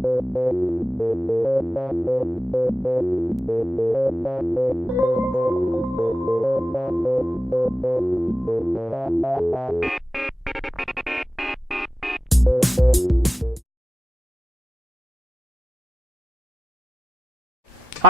Hi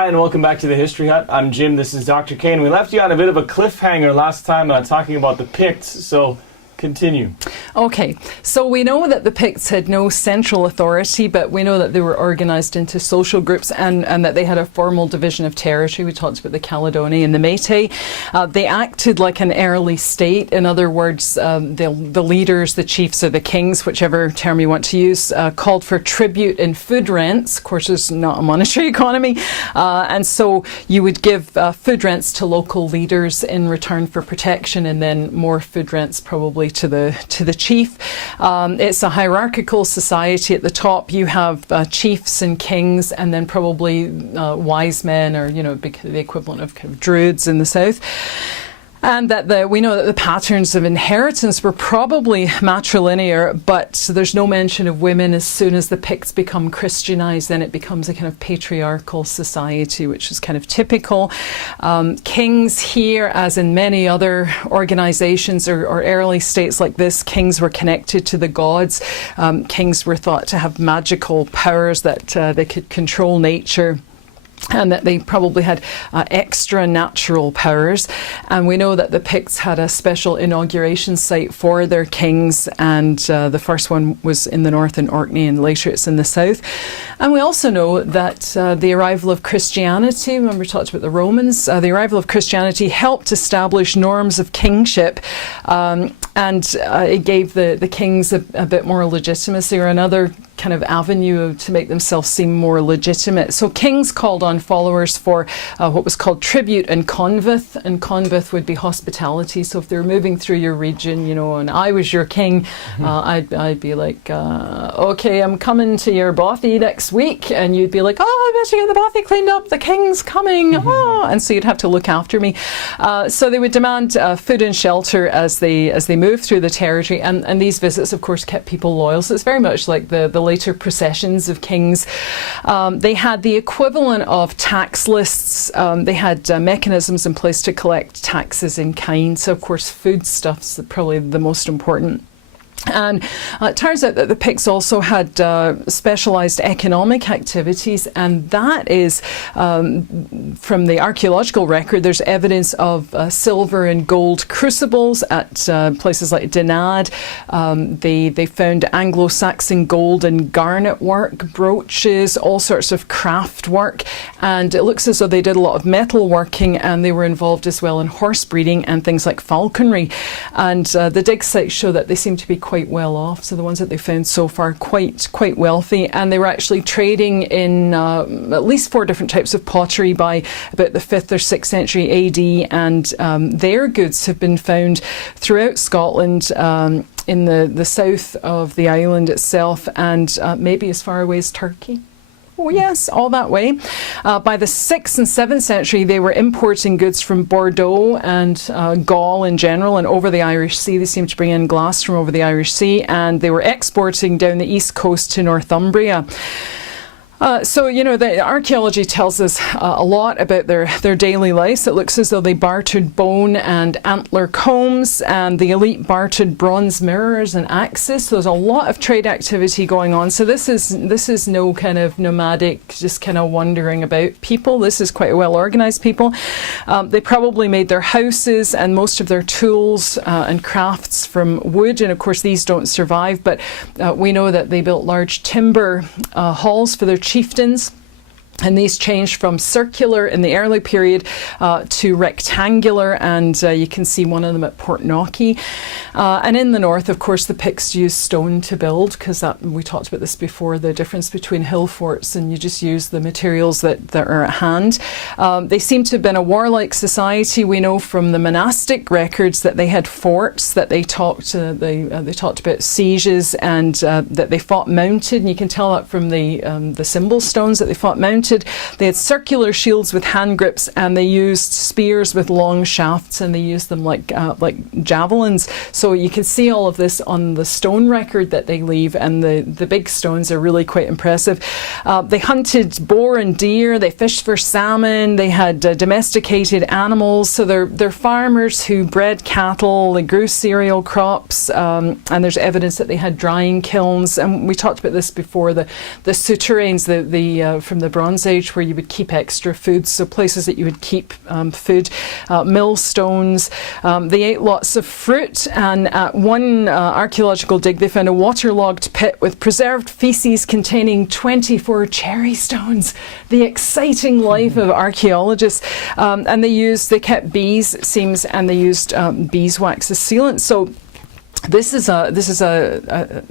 and welcome back to the History Hut. I'm Jim, this is Dr. Kane. We left you on a bit of a cliffhanger last time talking about the Picts, so continue. Okay, so we know that the Picts had no central authority, but we know that they were organised into social groups and that they had a formal division of territory. We talked about the Caledoni and the Métis. They acted like an early state. In other words, the leaders, the chiefs or the kings, whichever term you want to use, called for tribute and food rents. Of course, there's not a monetary economy. And so you would give food rents to local leaders in return for protection, and then more food rents probably to the chief. It's a hierarchical society. At the top you have chiefs and kings, and then probably wise men, or the equivalent of kind of druids in the south. And that we know that the patterns of inheritance were probably matrilinear, but there's no mention of women. As soon as the Picts become Christianized, then it becomes a kind of patriarchal society, which is kind of typical. Kings here, as in many other organizations or early states like this, kings were connected to the gods. Kings were thought to have magical powers, that they could control nature, and that they probably had extra natural powers. And we know that the Picts had a special inauguration site for their kings, and the first one was in the north in Orkney, and later it's in the south. And we also know that the arrival of Christianity, remember we talked about the Romans, the arrival of Christianity helped establish norms of kingship, and it gave the kings a bit more legitimacy, or another kind of avenue to make themselves seem more legitimate. So kings called on followers for what was called tribute and convith would be hospitality. So if they were moving through your region, and I was your king, I'd be like, okay, I'm coming to your bothy next week, and you'd be like, oh, I better get the bothy cleaned up, the king's coming, and so you'd have to look after me. So they would demand food and shelter as they moved through the territory, and these visits of course kept people loyal. So it's very much like the later processions of kings. They had the equivalent of tax lists. They had mechanisms in place to collect taxes in kind. So of course foodstuffs are probably the most important. And it turns out that the Picts also had specialised economic activities, and that is, from the archaeological record, there's evidence of silver and gold crucibles at places like Denad. They found Anglo-Saxon gold and garnet work, brooches, all sorts of craft work, and it looks as though they did a lot of metal working, and they were involved as well in horse breeding and things like falconry. And the dig sites show that they seem to be quite well off. So the ones that they found so far quite wealthy, and they were actually trading in at least 4 different types of pottery by about the 5th or 6th century AD, and their goods have been found throughout Scotland, in the south of the island itself, and maybe as far away as Turkey. Oh yes, all that way. By the 6th and 7th century, they were importing goods from Bordeaux and Gaul in general, and over the Irish Sea. They seemed to bring in glass from over the Irish Sea, and they were exporting down the east coast to Northumbria. So, the archaeology tells us a lot about their daily lives. It looks as though they bartered bone and antler combs, and the elite bartered bronze mirrors and axes. So there's a lot of trade activity going on. So this is no kind of nomadic, just kind of wandering about people. This is quite a well-organised people. They probably made their houses and most of their tools and crafts from wood, and of course these don't survive, but we know that they built large timber halls for their chieftains. And these changed from circular in the early period to rectangular, and you can see one of them at Portnocky. And in the north, of course, the Picts used stone to build, because we talked about this before, the difference between hill forts, and you just use the materials that are at hand. They seem to have been a warlike society. We know from the monastic records that they had forts, that they talked about sieges, and that they fought mounted, and you can tell that from the symbol stones that they fought mounted. hunted. They had circular shields with hand grips, and they used spears with long shafts, and they used them like javelins. So you can see all of this on the stone record that they leave, and the big stones are really quite impressive. They hunted boar and deer. They fished for salmon. They had domesticated animals. So they're farmers who bred cattle. They grew cereal crops, and there's evidence that they had drying kilns. And we talked about this before. The souterrains, from the Bronze Age, where you would keep extra food. So places that you would keep food. Millstones. They ate lots of fruit. And at one archaeological dig, they found a waterlogged pit with preserved feces containing 24 cherry stones. The exciting life of archaeologists. And they kept bees, it seems, and they used beeswax as sealant. So this is a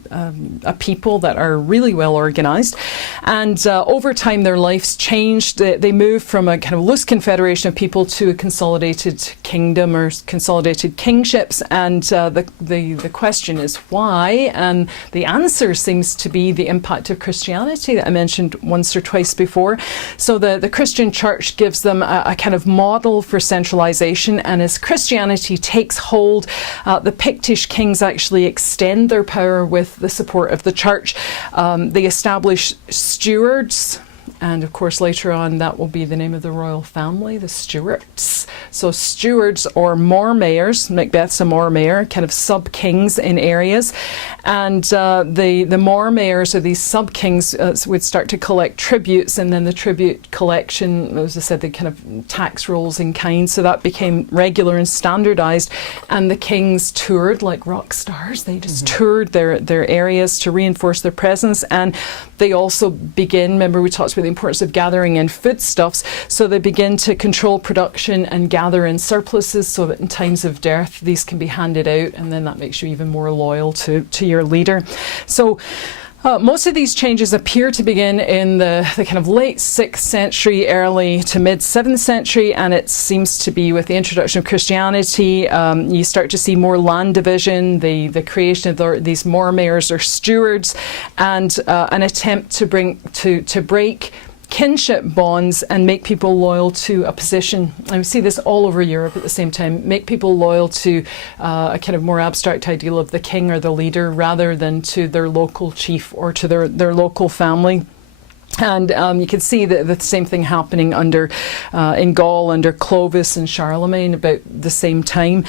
people that are really well organised, and over time their lives changed. They moved from a kind of loose confederation of people to a consolidated kingdom or consolidated kingships, and the question is why, and the answer seems to be the impact of Christianity that I mentioned once or twice before. So the Christian church gives them a kind of model for centralization, and as Christianity takes hold, the Pictish kings actually extend their power with the support of the church. They establish stewards, and of course later on that will be the name of the royal family, the Stuarts. So stewards or mormayors, Macbeth's a mormayor, kind of sub-kings in areas, and the mormayors or these sub-kings would start to collect tributes, and then the tribute collection, as I said, the kind of tax rolls in kind, so that became regular and standardized, and the kings toured like rock stars. They just toured their areas to reinforce their presence, and they also begin, remember we talked about the importance of gathering in foodstuffs, so they begin to control production and gather in surpluses so that in times of dearth these can be handed out, and then that makes you even more loyal to your leader. So most of these changes appear to begin in the kind of late 6th century, early to mid 7th century, and it seems to be with the introduction of Christianity. You start to see more land division, the creation of these mormayors or stewards, and an attempt to break kinship bonds and make people loyal to a position. And we see this all over Europe at the same time. Make people loyal to a kind of more abstract ideal of the king or the leader rather than to their local chief or to their local family. And you can see the same thing happening in Gaul under Clovis and Charlemagne about the same time.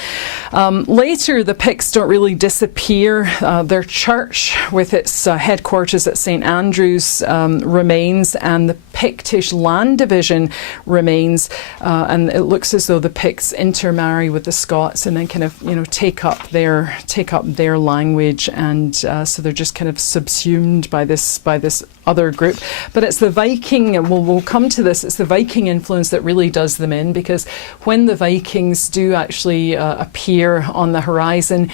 Later, the Picts don't really disappear. Their church, with its headquarters at St Andrews, remains, and the Pictish land division remains. And it looks as though the Picts intermarry with the Scots and then kind of take up their language, and so they're just kind of subsumed by this other group. But it's the Viking, and we'll come to this, it's the Viking influence that really does them in, because when the Vikings do actually appear on the horizon,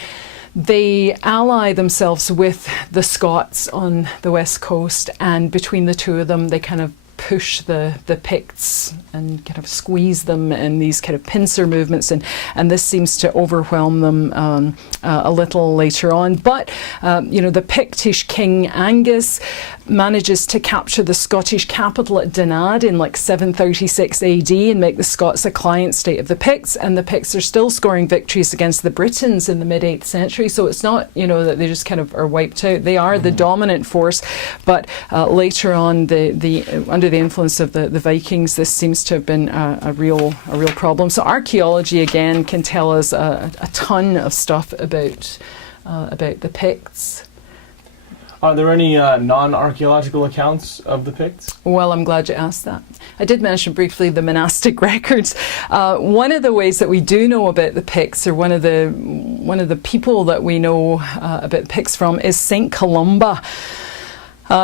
they ally themselves with the Scots on the west coast, and between the two of them they kind of push the Picts and kind of squeeze them in these kind of pincer movements, and this seems to overwhelm them a little later on. But the Pictish king Angus manages to capture the Scottish capital at Dinard in like 736 AD and make the Scots a client state of the Picts, and the Picts are still scoring victories against the Britons in the mid 8th century. So it's not that they just kind of are wiped out. They are the dominant force, but later on, under the influence of the Vikings, this seems to have been a real problem. So archaeology again can tell us a ton of stuff about the Picts. Are there any non-archaeological accounts of the Picts? Well, I'm glad you asked that. I did mention briefly the monastic records. One of the ways that we do know about the Picts, or one of the people that we know about the Picts from, is Saint Columba.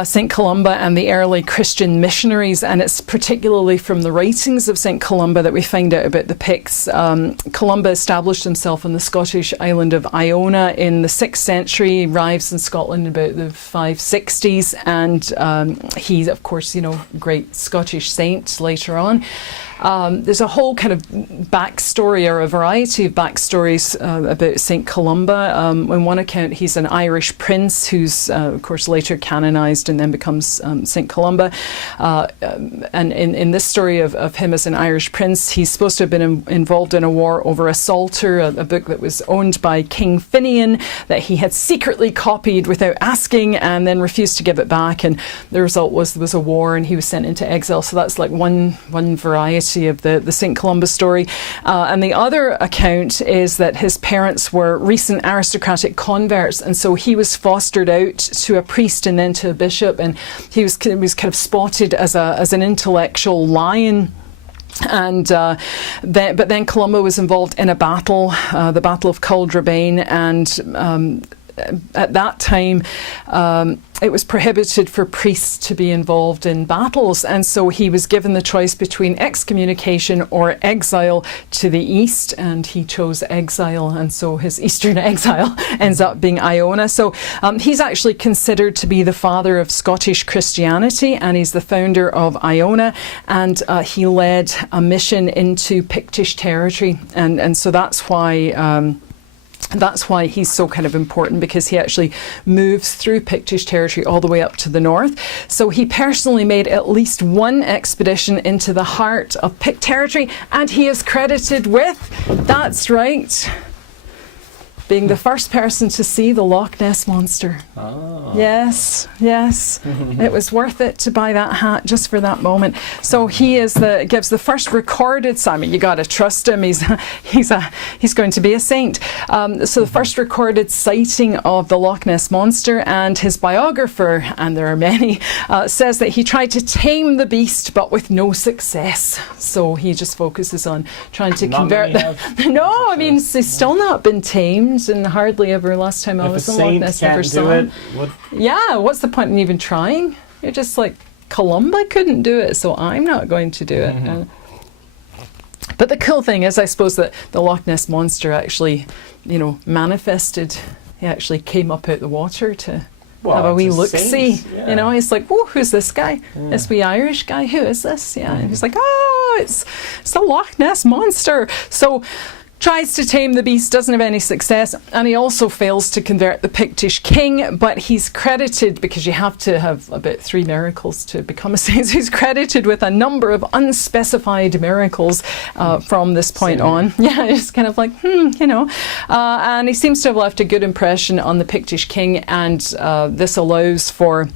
St. Columba and the early Christian missionaries, and it's particularly from the writings of St. Columba that we find out about the Picts. Columba established himself on the Scottish island of Iona in the 6th century, arrives in Scotland about the 560s, and he's, of course, great Scottish saint later on. There's a whole kind of backstory, or a variety of backstories about St. Columba. On one account, he's an Irish prince who's, of course, later canonized canonized and then becomes St. Columba. And in this story of him as an Irish prince, he's supposed to have been involved in a war over a Psalter, a book that was owned by King Finian that he had secretly copied without asking and then refused to give it back. And the result was there was a war and he was sent into exile. So that's like one variety of the St. Columba story. And the other account is that his parents were recent aristocratic converts, and so he was fostered out to a priest and then to a bishop, and he was kind of spotted as an intellectual lion. And but then Columba was involved in a battle, the Battle of Culdrabane, and at that time it was prohibited for priests to be involved in battles, and so he was given the choice between excommunication or exile to the east, and he chose exile, and so his eastern exile ends up being Iona. So he's actually considered to be the father of Scottish Christianity, and he's the founder of Iona, and he led a mission into Pictish territory, and so that's why he's so kind of important, because he actually moves through Pictish territory all the way up to the north. So he personally made at least one expedition into the heart of Pict territory, and he is credited with, that's right, being the first person to see the Loch Ness Monster. Oh. Yes. It was worth it to buy that hat just for that moment. So he gives the first recorded, Simon, you got to trust him. He's going to be a saint. So the first recorded sighting of the Loch Ness Monster, and his biographer, and there are many, says that he tried to tame the beast, but with no success. So he just focuses on trying to convert them. No, I mean, it's still not been tamed. And hardly ever, last time I was in Loch Ness, never saw it. Yeah, what's the point in even trying? You're just like, Columba couldn't do it, so I'm not going to do it. But the cool thing is, I suppose, that the Loch Ness Monster actually, manifested. He actually came up out the water to have a wee look-see. Yeah. He's like, whoa, who's this guy? Yeah. This wee Irish guy, who is this? Yeah, and he's like, oh, it's the Loch Ness Monster. So tries to tame the beast, doesn't have any success, and he also fails to convert the Pictish king, but he's credited, because you have to have about 3 miracles to become a saint, so he's credited with a number of unspecified miracles from this point on. Yeah, it's kind of like, and he seems to have left a good impression on the Pictish king, and this allows for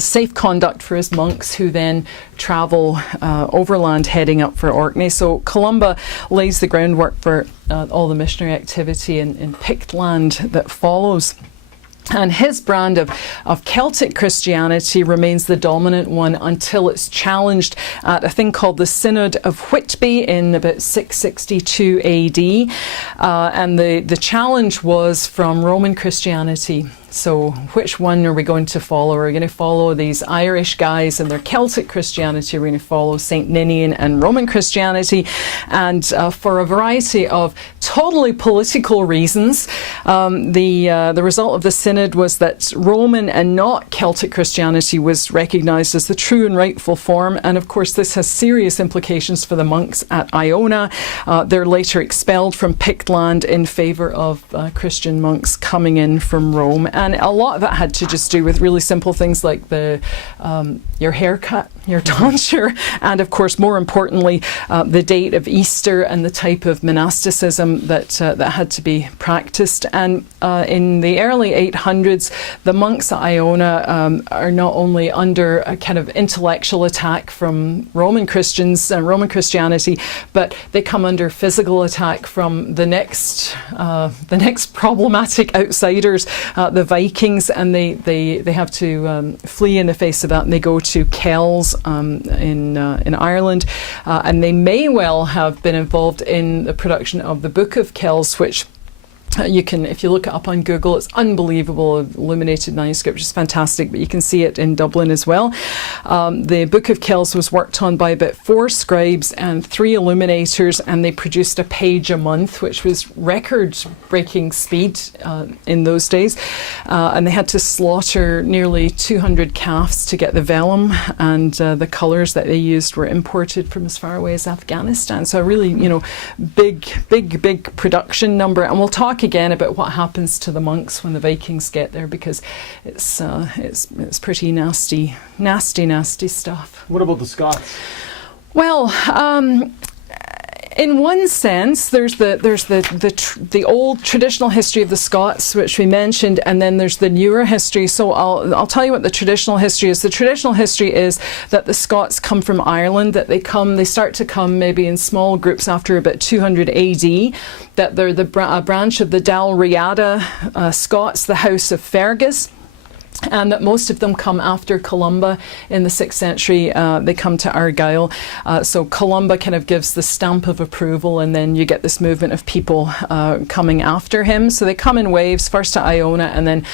safe conduct for his monks, who then travel overland heading up for Orkney. So Columba lays the groundwork for all the missionary activity in Pict land that follows. And his brand of Celtic Christianity remains the dominant one until it's challenged at a thing called the Synod of Whitby in about 662 AD. And the challenge was from Roman Christianity. So which one are we going to follow? Are we going to follow these Irish guys and their Celtic Christianity? Are we going to follow St. Ninian and Roman Christianity? And for a variety of totally political reasons, the result of the synod was that Roman and not Celtic Christianity was recognised as the true and rightful form. And of course, this has serious implications for the monks at Iona. They're later expelled from Pict land in favour of Christian monks coming in from Rome. And a lot of it had to just do with really simple things like your haircut, your tonsure, and of course, more importantly, the date of Easter and the type of monasticism that had to be practiced. And in the early 800s, the monks at Iona are not only under a kind of intellectual attack from Roman Christians and Roman Christianity, but they come under physical attack from the next problematic outsiders, the Vikings, and they have to flee in the face of that, and they go to Kells in Ireland, and they may well have been involved in the production of the Book of Kells, which you can, if you look it up on Google, it's unbelievable, illuminated manuscript, which is fantastic, but you can see it in Dublin as well. The Book of Kells was worked on by about 4 scribes and 3 illuminators, and they produced a page a month, which was record-breaking speed in those days. And they had to slaughter nearly 200 calves to get the vellum, and the colours that they used were imported from as far away as Afghanistan. So a really, big production number. And we'll talk talk again about what happens to the monks when the Vikings get there, because it's pretty nasty stuff. What about the Scots? Well, in one sense, there's the old traditional history of the Scots, which we mentioned, and then there's the newer history. So I'll tell you what the traditional history is. The traditional history is that the Scots come from Ireland, that they start to come maybe in small groups after about 200 AD, that they're a branch of the Dalriada Scots, the House of Fergus. And that most of them come after Columba in the 6th century. They come to Argyll. So Columba kind of gives the stamp of approval, and then you get this movement of people coming after him. So they come in waves, first to Iona and then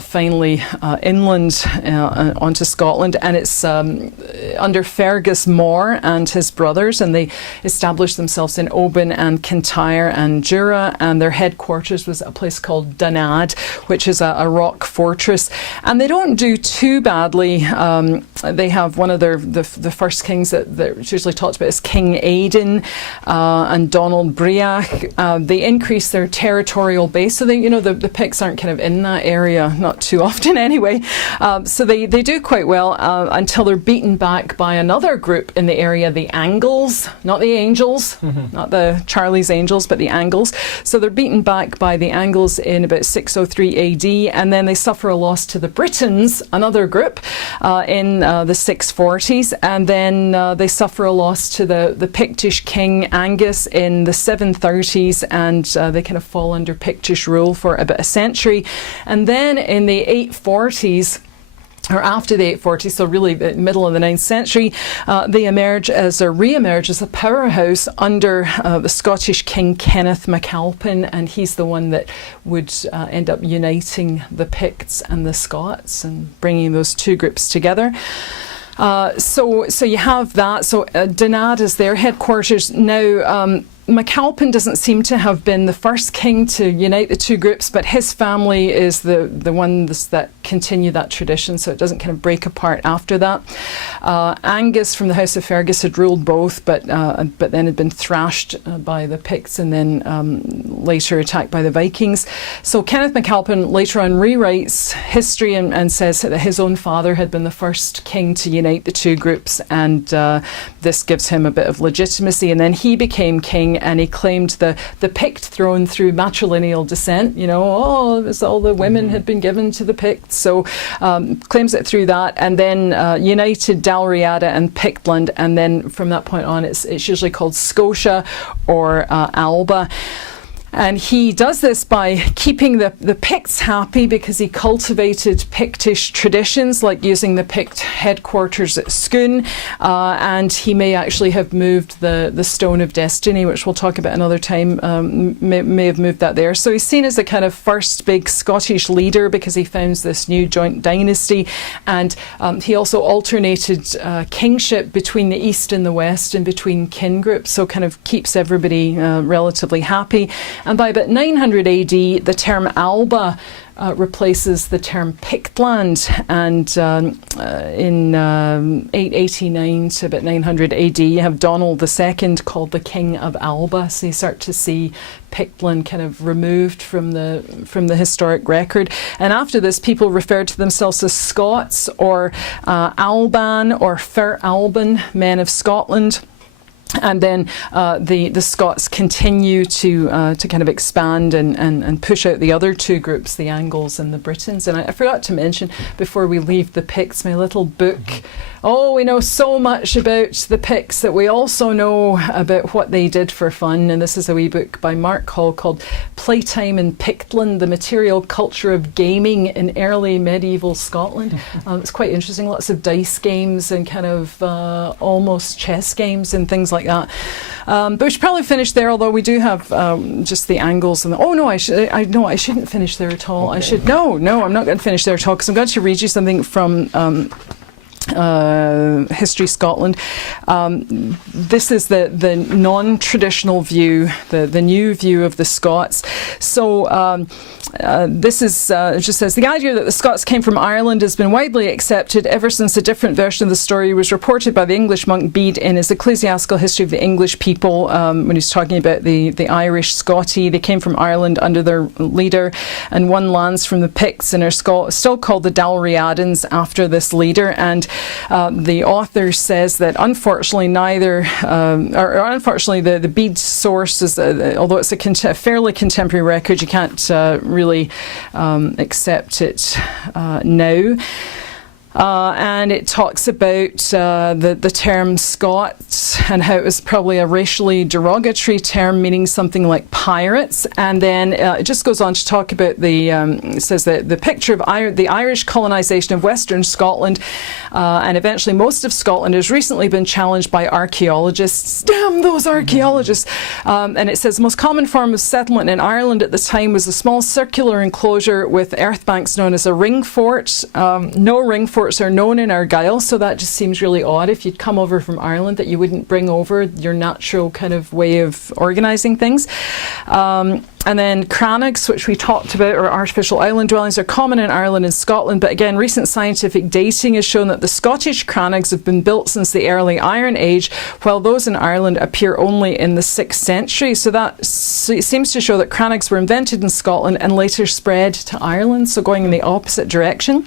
finally inland onto Scotland. And it's under Fergus More and his brothers, and they established themselves in Oban and Kintyre and Jura, and their headquarters was a place called Dunad, which is a rock fortress. And they don't do too badly. They have one of the first kings that's usually talked about is King Aidan and Donald Briach. They increase their territorial base, so the Picts aren't kind of in that area, not too often anyway. So they do quite well until they're beaten back by another group in the area, the Angles, not the Angels, not the Charlie's Angels, but the Angles. So they're beaten back by the Angles in about 603 AD, and then they suffer a loss to the Britons, another group, in the 640s, and then they suffer a loss to the Pictish king Angus in the 730s, and they kind of fall under Pictish rule for about a century. And then in the 840s, or after the 840s, so really the middle of the 9th century, they re-emerge as a powerhouse under the Scottish king Kenneth MacAlpin, and he's the one that would end up uniting the Picts and the Scots and bringing those two groups together. So you have that. So Dunad is their headquarters. Now, MacAlpin doesn't seem to have been the first king to unite the two groups, but his family is the ones that continue that tradition, so it doesn't kind of break apart after that. Angus from the House of Fergus had ruled both, but then had been thrashed by the Picts and then later attacked by the Vikings. So Kenneth MacAlpin later on rewrites history and says that his own father had been the first king to unite the two groups, and this gives him a bit of legitimacy. And then he became king, and he claimed the Pict throne through matrilineal descent. All the women had been given to the Picts, so claims it through that, and then united Dalriada and Pictland, and then from that point on it's usually called Scotia or Alba. And he does this by keeping the Picts happy, because he cultivated Pictish traditions, like using the Pict headquarters at Scone, and he may actually have moved the Stone of Destiny, which we'll talk about another time, may have moved that there. So he's seen as the kind of first big Scottish leader because he founds this new joint dynasty, and he also alternated kingship between the East and the West and between kin groups, so kind of keeps everybody relatively happy. And by about 900 AD, the term Alba replaces the term Pictland, and in 889 to about 900 AD, you have Donald II called the King of Alba. So you start to see Pictland kind of removed from the historic record. And after this, people referred to themselves as Scots, or Alban, or Fair Alban, men of Scotland. And then the Scots continue to kind of expand and push out the other two groups, the Angles and the Britons. And I forgot to mention, before we leave the Picts, my little book. Oh, we know so much about the Picts that we also know about what they did for fun. And this is a wee book by Mark Hall called Playtime in Pictland, the Material Culture of Gaming in Early Medieval Scotland. It's quite interesting, lots of dice games and kind of almost chess games and things like that. But we should probably finish there, although we do have just the Angles. And I shouldn't finish there at all. Okay. I'm not going to finish there at all, because I'm going to read you something from History Scotland. This is the non-traditional view, the new view of the Scots. So this is it just says the idea that the Scots came from Ireland has been widely accepted ever since a different version of the story was reported by the English monk Bede in his Ecclesiastical History of the English People, when he's talking about the Irish Scoti. They came from Ireland under their leader and won lands from the Picts and are still called the Dalriadans after this leader. And the author says that unfortunately unfortunately the Bede source is, although it's a fairly contemporary record, you can't really accept it now. And it talks about the term Scots and how it was probably a racially derogatory term meaning something like pirates. And then it just goes on to talk about it says that the picture of the Irish colonisation of Western Scotland and eventually most of Scotland has recently been challenged by archaeologists. Damn those archaeologists! And it says the most common form of settlement in Ireland at the time was a small circular enclosure with earth banks known as a ring fort. No ring forts are known in Argyll, so that just seems really odd if you'd come over from Ireland that you wouldn't bring over your natural kind of way of organising things. And then crannogs, which we talked about, or artificial island dwellings, are common in Ireland and Scotland, but again, recent scientific dating has shown that the Scottish crannogs have been built since the early Iron Age, while those in Ireland appear only in the 6th century. So that seems to show that crannogs were invented in Scotland and later spread to Ireland, so going in the opposite direction.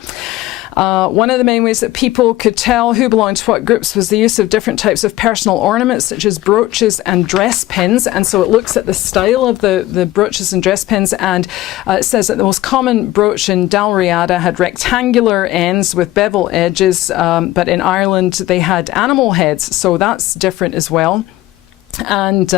One of the main ways that people could tell who belonged to what groups was the use of different types of personal ornaments such as brooches and dress pins, and so it looks at the style of the brooches and dress pins, and it says that the most common brooch in Dalriada had rectangular ends with bevel edges, but in Ireland they had animal heads, so that's different as well. And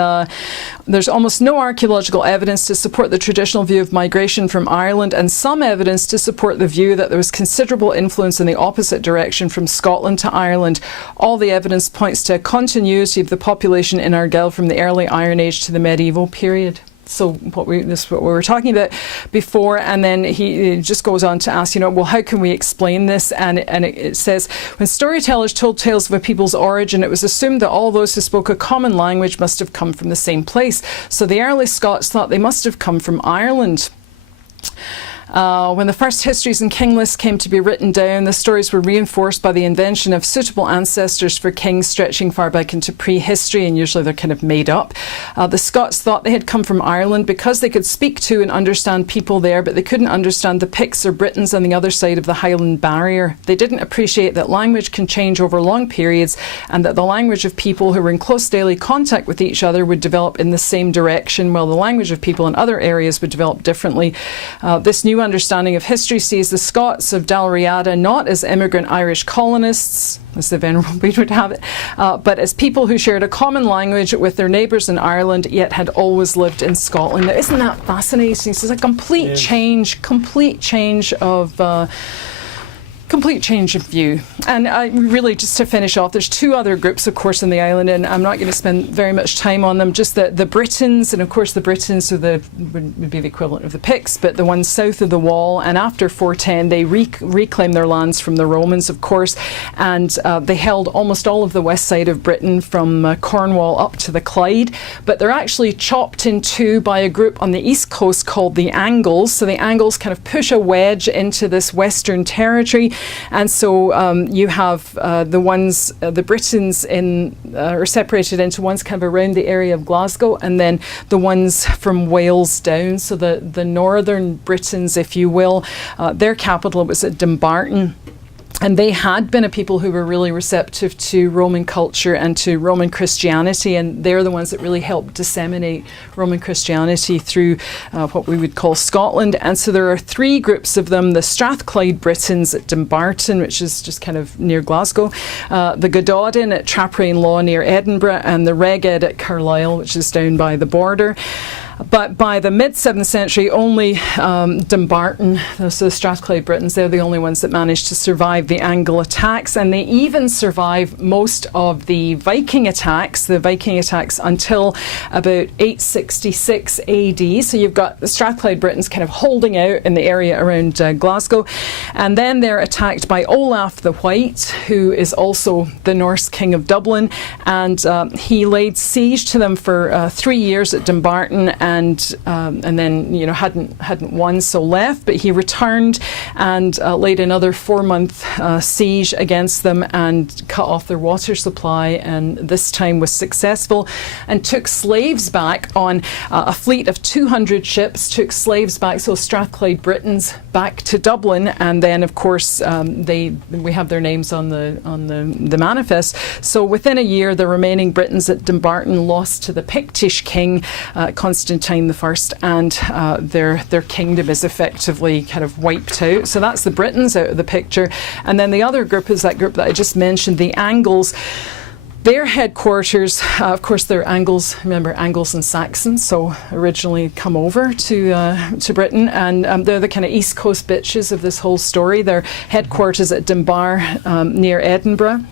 there's almost no archaeological evidence to support the traditional view of migration from Ireland, and some evidence to support the view that there was considerable influence in the opposite direction from Scotland to Ireland. All the evidence points to a continuity of the population in Argyll from the early Iron Age to the medieval period. So this is what we were talking about before, and then he just goes on to ask, well, how can we explain this? And it says, when storytellers told tales of a people's origin, it was assumed that all those who spoke a common language must have come from the same place. So the early Scots thought they must have come from Ireland. When the first histories and king lists came to be written down, the stories were reinforced by the invention of suitable ancestors for kings stretching far back into prehistory, and usually they're kind of made up. The Scots thought they had come from Ireland because they could speak to and understand people there, but they couldn't understand the Picts or Britons on the other side of the Highland barrier. They didn't appreciate that language can change over long periods, and that the language of people who were in close daily contact with each other would develop in the same direction, while the language of people in other areas would develop differently. This new understanding of history sees the Scots of Dalriada not as immigrant Irish colonists, as the Venerable Bede would have it, but as people who shared a common language with their neighbours in Ireland, yet had always lived in Scotland. Now, isn't that fascinating? It's a complete change of view. And really, just to finish off, there's two other groups, of course, in the island, and I'm not going to spend very much time on them. Just the Britons, and of course the Britons would be the equivalent of the Picts, but the ones south of the Wall. And after 410, they reclaimed their lands from the Romans, of course, and they held almost all of the west side of Britain from Cornwall up to the Clyde. But they're actually chopped in two by a group on the east coast called the Angles. So the Angles kind of push a wedge into this western territory. And so you have the Britons are separated into ones kind of around the area of Glasgow, and then the ones from Wales down. So the northern Britons, if you will, their capital was at Dumbarton. And they had been a people who were really receptive to Roman culture and to Roman Christianity, and they're the ones that really helped disseminate Roman Christianity through what we would call Scotland. And so there are three groups of them: the Strathclyde Britons at Dumbarton, which is just kind of near Glasgow, the Gododin at Traprain Law near Edinburgh, and the Reged at Carlisle, which is down by the border. But by the mid-7th century, only Dumbarton, so the Strathclyde Britons, they're the only ones that managed to survive the Angle attacks, and they even survive most of the Viking attacks until about 866 AD. So you've got the Strathclyde Britons kind of holding out in the area around Glasgow, and then they're attacked by Olaf the White, who is also the Norse king of Dublin, and he laid siege to them for 3 years at Dumbarton, and then hadn't won, so left. But he returned and laid another 4-month siege against them and cut off their water supply, and this time was successful, and took slaves back on a fleet of 200 ships. Took slaves back, so Strathclyde Britons, back to Dublin, and then of course we have their names on the manifest. So within a year, the remaining Britons at Dumbarton lost to the Pictish king Constantine I, and their kingdom is effectively kind of wiped out. So that's the Britons out of the picture. And then the other group is that group that I just mentioned, the Angles. Their headquarters, of course, they're Angles. Remember, Angles and Saxons, so originally come over to Britain, and they're the kind of East Coast bitches of this whole story. Their headquarters at Dunbar, near Edinburgh.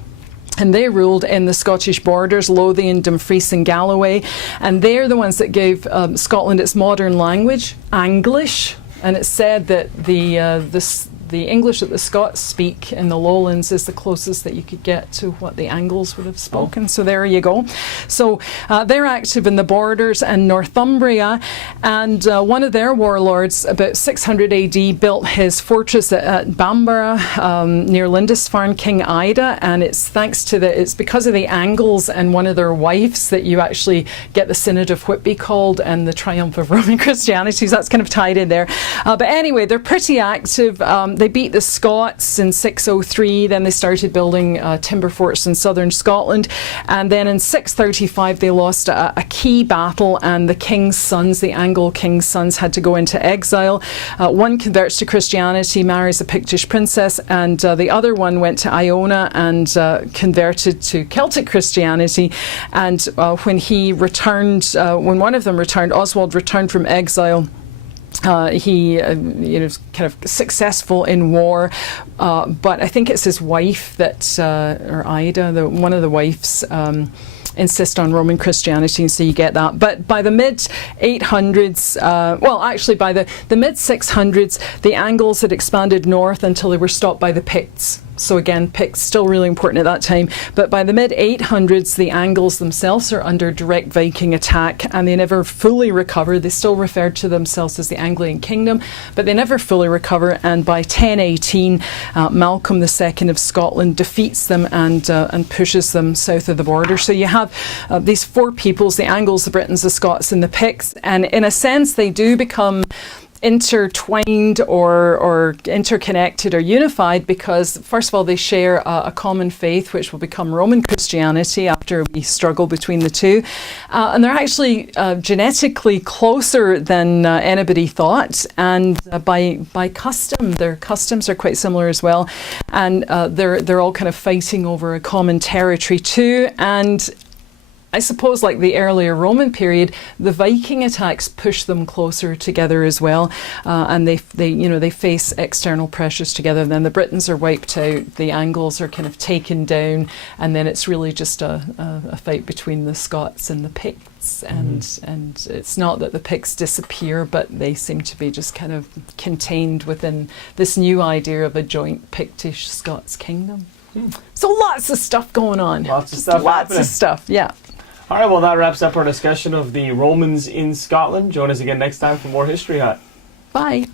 And they ruled in the Scottish borders, Lothian, Dumfries and Galloway. And they're the ones that gave Scotland its modern language, Anglish. And it's said that the English that the Scots speak in the lowlands is the closest that you could get to what the Angles would have spoken. So there you go. So they're active in the borders and Northumbria, and one of their warlords, about 600 AD, built his fortress at Bamborough near Lindisfarne, King Ida, and it's because of the Angles and one of their wives that you actually get the Synod of Whitby called, and the triumph of Roman Christianity. So that's kind of tied in there. But anyway, they're pretty active. They beat the Scots in 603, then they started building timber forts in southern Scotland, and then in 635 they lost a key battle, and the king's sons, the Angle king's sons, had to go into exile. One converts to Christianity, marries a Pictish princess, and the other one went to Iona and converted to Celtic Christianity. And when one of them returned, Oswald returned from exile. He kind of successful in war, but I think it's his wife or Ida, one of the wives, insist on Roman Christianity, so you get that. But by the mid-800s, by the mid-600s, the Angles had expanded north until they were stopped by the Picts. So again, Picts still really important at that time. But by the mid-800s, the Angles themselves are under direct Viking attack, and they never fully recover. They still referred to themselves as the Anglian Kingdom, but they never fully recover. And by 1018, Malcolm II of Scotland defeats them and pushes them south of the border. So you have these four peoples: the Angles, the Britons, the Scots, and the Picts. And in a sense, they do become intertwined or interconnected or unified, because first of all they share a common faith, which will become Roman Christianity after we struggle between the two, and they're actually genetically closer than anybody thought, and by custom, their customs are quite similar as well, and they're all kind of fighting over a common territory too. And I suppose, like the earlier Roman period, the Viking attacks push them closer together as well, and they face external pressures together. And then the Britons are wiped out, the Angles are kind of taken down, and then it's really just a fight between the Scots and the Picts. And it's not that the Picts disappear, but they seem to be just kind of contained within this new idea of a joint Pictish Scots kingdom. So lots of stuff going on. Lots of stuff, yeah. All right, well, that wraps up our discussion of the Romans in Scotland. Join us again next time for more History Hut. Bye.